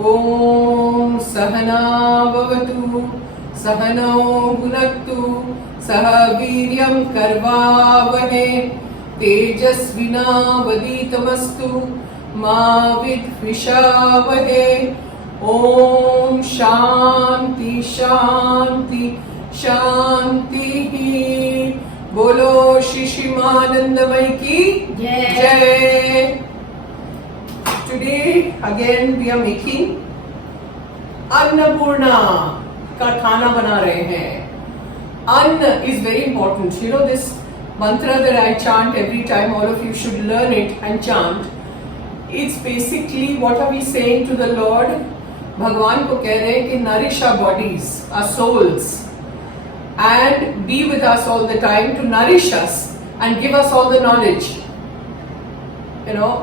ॐ सहना भवतु सहनौ भुनक्तु सह वीर्यं करवावहै तेजस्विनावधीतमस्तु मा विद्विषावहै। ॐ शांति शांति शांति। बोलो श्री श्रीमानंदमय की जय। Today again we are making Annapurna का खाना बना रहे हैं। Anna is very important. You know this mantra that I chant every time. All of you should learn it and chant. It's basically what are we saying to the Lord? भगवान को कह रहे हैं कि nourish our bodies, our souls, and be with us all the time to nourish us and give us all the knowledge,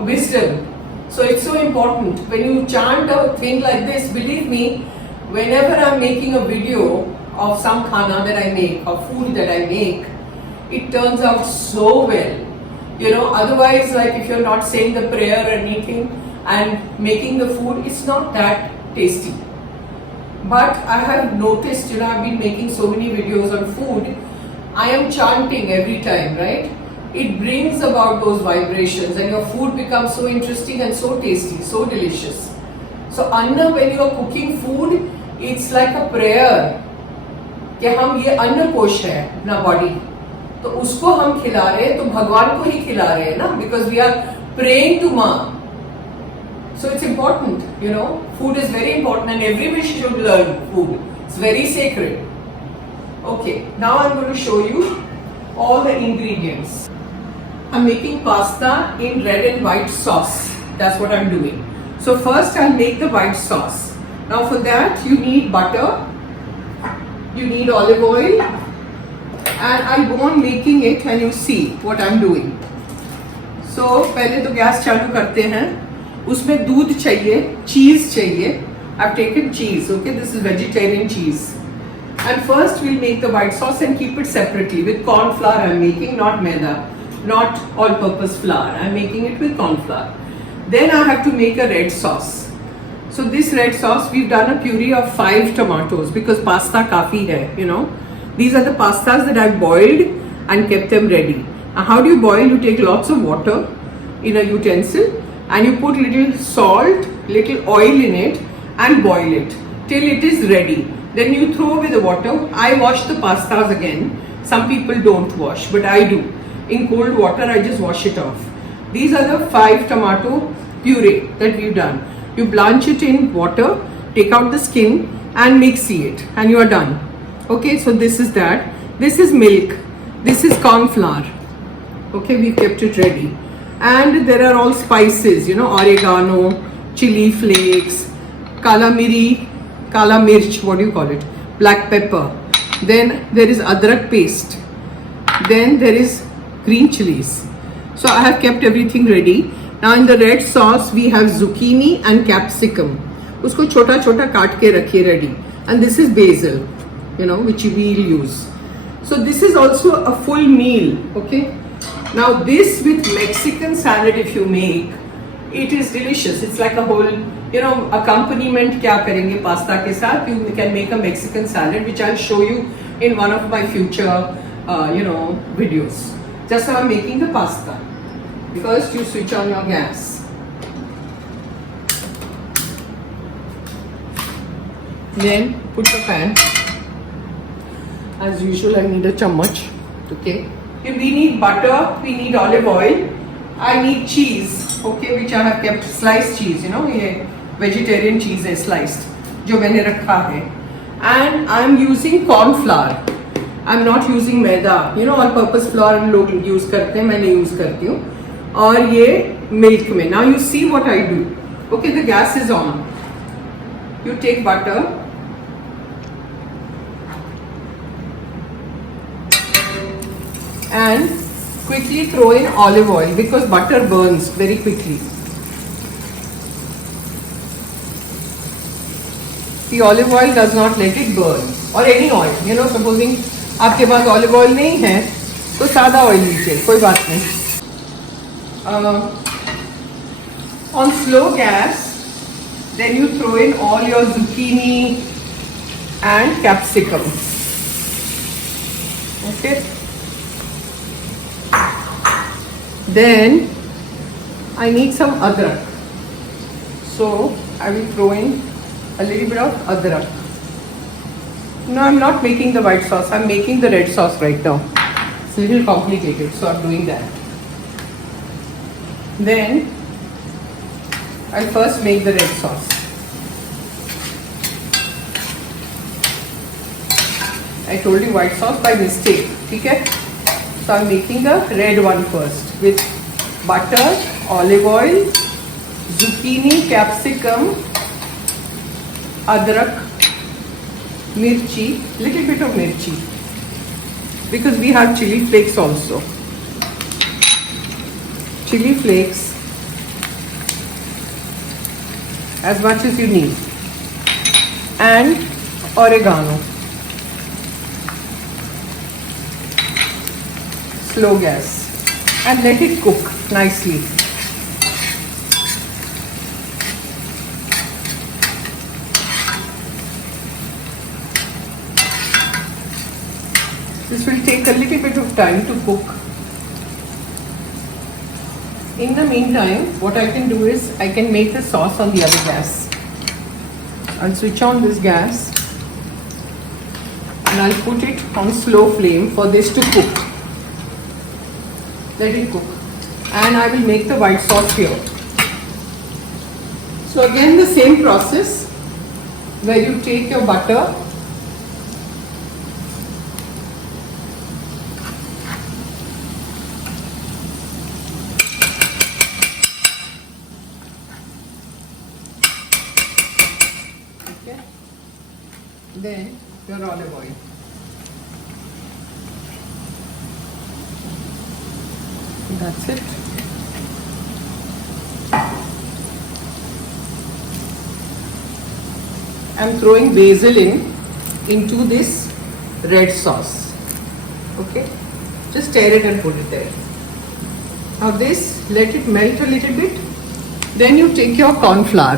wisdom. So it's so important when you chant a thing like this. Believe me, whenever I'm making a video of some khana that I make or food that I make, it turns out so well. Otherwise, like if you're not saying the prayer or anything and making the food, it's not that tasty. But I have noticed, I've been making so many videos on food. I am chanting every time, right? It brings about those vibrations and your food becomes so interesting and so tasty, so delicious. So Anna, when you are cooking food, it's like a prayer कि हम ये अन्न कोश है अपना body, तो उसको हम खिला रहे हैं, तो भगवान को ही खिला रहे हैं ना, because we are praying to माँ. So it's important, food is very important and everybody should learn food. It's very sacred. Okay, now I'm going to show you all the ingredients. I'm making pasta in red and white sauce. That's what I'm doing. So first I'll make the white sauce. Now for that you need butter, you need olive oil, and I'll go on making it and you see what I'm doing. So पहले तो gas चालू करते हैं, उसमें दूध चाहिए, cheese चाहिए. I've taken cheese, okay, this is vegetarian cheese. And first we'll make the white sauce and keep it separately. With corn flour I'm making, not maida. Not all-purpose flour. I'm making it with corn flour. Then I have to make a red sauce. So this red sauce, we've done a puree of 5 tomatoes because pasta kafi hai, These are the pastas that I've boiled and kept them ready. Now how do you boil? You take lots of water in a utensil and you put little salt, little oil in it and boil it till it is ready. Then you throw away the water. I wash the pastas again. Some people don't wash, but I do. In cold water, I just wash it off. These are the 5 tomato puree that we've done. You blanch it in water, take out the skin and mix it and you are done. Okay, so this is that. This is milk. This is corn flour. Okay, we kept it ready. And there are all spices, oregano, chili flakes, kala mirch, what do you call it? Black pepper. Then there is adrak paste. Then there is green chilies. So I have kept everything ready. Now in the red sauce we have zucchini and capsicum. Usko chota chota kaat ke rakhiye ready. And this is basil, which we will use. So this is also a full meal, okay? Now this with Mexican salad if you make, it is delicious. It's like a whole, accompaniment kya karenge pasta ke saath. You can make a Mexican salad which I'll show you in one of my future, videos. Just now I'm making the pasta. First you switch on your gas. Then put the pan. As usual I need a chammach. Okay. We need butter, we need olive oil. I need cheese, okay, which I have kept sliced cheese, ये vegetarian cheese है sliced, जो मैंने रखा है. And I'm using corn flour. I'm not using maida, all-purpose flour लोग use करते हैं, मैं नहीं use करती हूँ. और ये milk में. Now you see what I do. Okay, the gas is on. You take butter. And quickly throw in olive oil because butter burns very quickly. The olive oil does not let it burn, or any oil. Supposing आपके पास olive oil नहीं है तो सादा oil लीजिए, कोई बात नहीं. On slow gas Then you throw in all your zucchini and capsicum. Okay. Then I need some adrak. So I will throw in a little bit of adrak. No, I'm not making the white sauce. I'm making the red sauce right now. It's a little complicated, so I'm doing that. Then I'll first make the red sauce. I told you white sauce by mistake. Okay? So I'm making the red one first with butter, olive oil, zucchini, capsicum, adrak, mirchi, little bit of mirchi, because we have chili flakes also. Chili flakes as much as you need, and oregano. Slow gas and let it cook nicely. This will take a little bit of time to cook. In the meantime, what I can do is I can make the sauce on the other gas. I'll switch on this gas and I'll put it on slow flame for this to cook. Let it cook. And I will make the white sauce here. So again the same process where you take your butter, okay, then your olive oil. That's it. I'm throwing basil into this red sauce. Okay, just stir it and put it there. Now this, let it melt a little bit. Then you take your corn flour.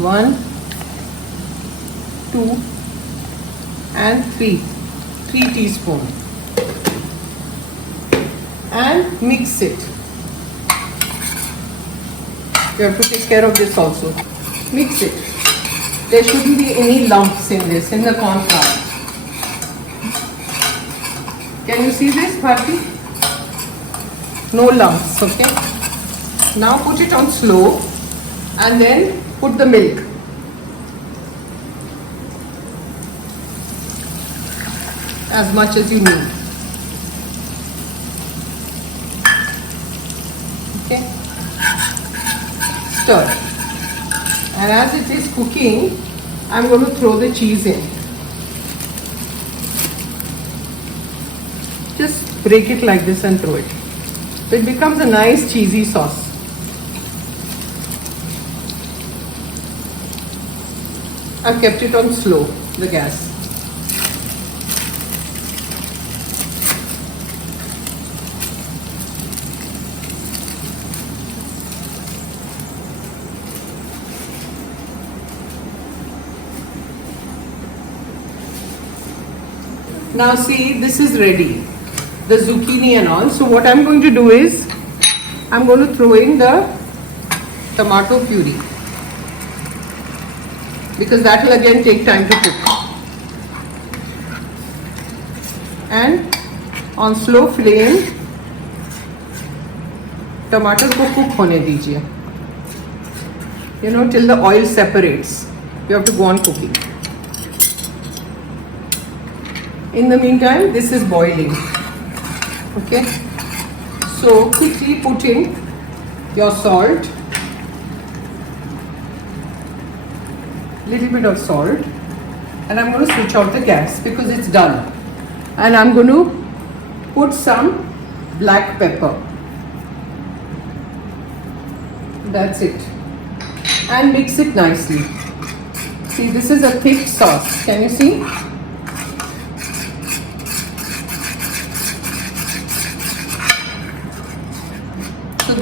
One, two, and three teaspoons, and mix it. You have to take care of this also. Mix it. There shouldn't be any lumps in this, in the corn flour. Can you see this, Bharti? No lumps, okay? Now put it on slow and then put the milk. As much as you need. Okay. Stir. And as it is cooking, I'm going to throw the cheese in. Just break it like this and throw it. So it becomes a nice cheesy sauce. I've kept it on slow, the gas. Now see, this is ready, the zucchini and all. So what I'm going to do is, I'm going to throw in the tomato puree, because that will again take time to cook. And on slow flame, tomato को cook होने दीजिए. You know, till the oil separates. You have to go on cooking. In the meantime, this is boiling. Okay. So quickly put in your salt, little bit of salt, and I'm going to switch off the gas because it's done. And I'm going to put some black pepper. That's it. And mix it nicely. See, this is a thick sauce. Can you see?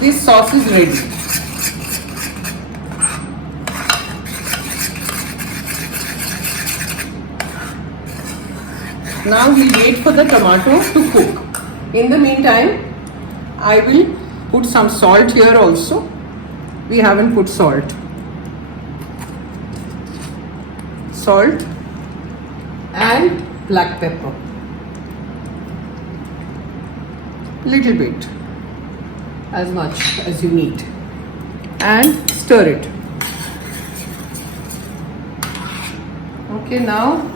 this sauce is ready. Now we wait for the tomato to cook. In the meantime, I will put some salt here also. We haven't put salt. Salt and black pepper. Little bit, as much as you need, and stir it. Okay, now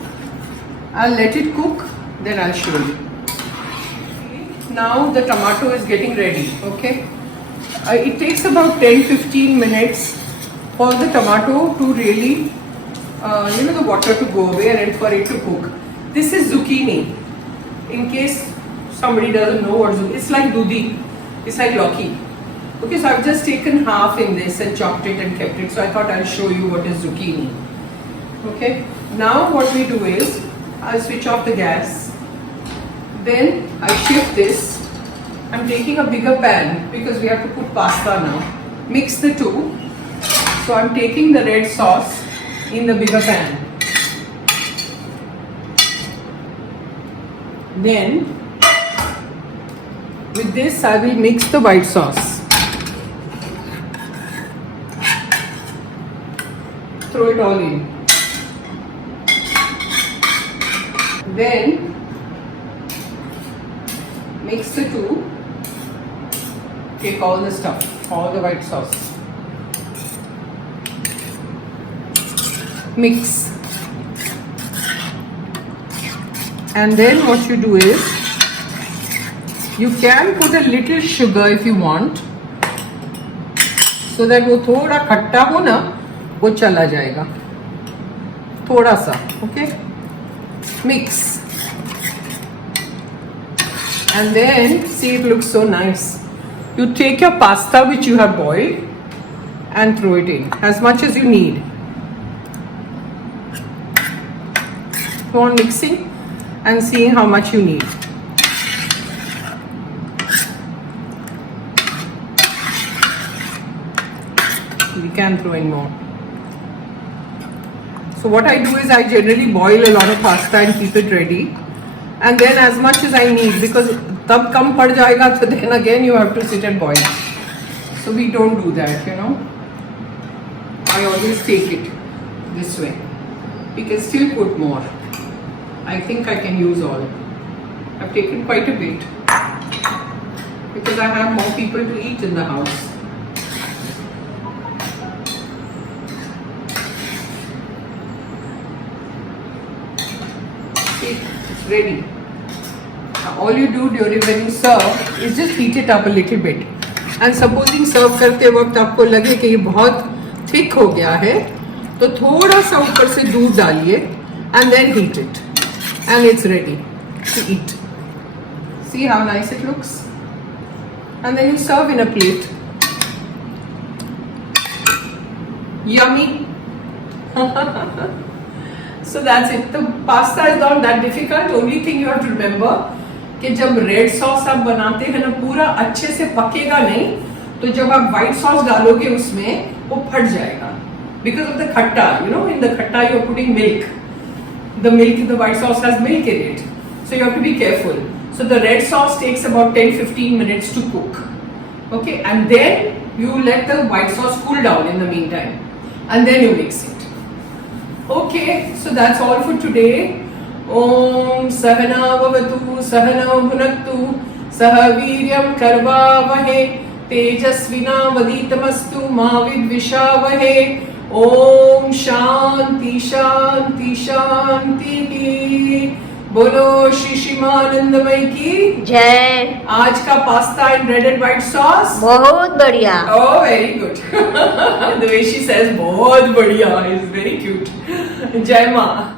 I'll let it cook, then I'll show you. Now the tomato is getting ready. Okay, it takes about 10-15 minutes for the tomato to really the water to go away and for it to cook. This is zucchini. In case somebody doesn't know what zucchini is, it's like dudhi, it's like lauki. Okay, so I've just taken half in this and chopped it and kept it. So I thought I'll show you what is zucchini. Okay, now what we do is I'll switch off the gas. Then I shift this. I'm taking a bigger pan because we have to put pasta now. Mix the two. So I'm taking the red sauce in the bigger pan. Then with this I will mix the white sauce. Throw it all in. Then mix the two. Take all the stuff, all the white sauce. Mix. And then what you do is, you can put a little sugar if you want, so that वो थोड़ा खट्टा हो ना, वो चला जाएगा. थोड़ा सा, okay? Mix. And then, see, it looks so nice. You take your pasta which you have boiled and throw it in, as much as you need. Go on mixing and seeing how much you need. We can throw in more. So what I do is I generally boil a lot of pasta and keep it ready, and then as much as I need, because tab kam pad jayega, so then again you have to sit and boil. So we don't do that, you know. I always take it this way. We can still put more. I think I can use all. I've taken quite a bit because I have more people to eat in the house. See, it's ready. Now all you do during when you serve is just heat it up a little bit. And supposing serve करते वक्त आपको लगे कि ये बहुत thick हो गया है, तो थोड़ा सा ऊपर से दूध डालिए and then heat it. And it's ready to eat. See how nice it looks? And then you serve in a plate. Yummy. So that's it. The pasta is not that difficult. Only thing you have to remember कि जब red sauce आप बनाते हैं ना, पूरा अच्छे से पकेगा नहीं, तो जब आप व्हाइट सॉस डालोगे उसमें वो फट जाएगा. Because of the खट्टा, you know, in the खट्टा you are putting milk. The milk, the white sauce has milk in it, so you have to be careful. So the red sauce takes about 10-15 minutes to cook. Okay, and then you let the white sauce cool down in the meantime, and then you mix it. Okay, so that's all for today. Om Sahana Bhavatu Sahana Bhunaktu Saha Viryam Karvavahe Tejasvina Vaditamastu Ma Vidvishavahe. Om Shanti शांति शांति. बोलो श्री श्रीमानंदमय की जय. आज का pasta and red and white sauce बहुत बढ़िया. Oh, very good. The way she says बहुत बढ़िया is very cute. जय माँ.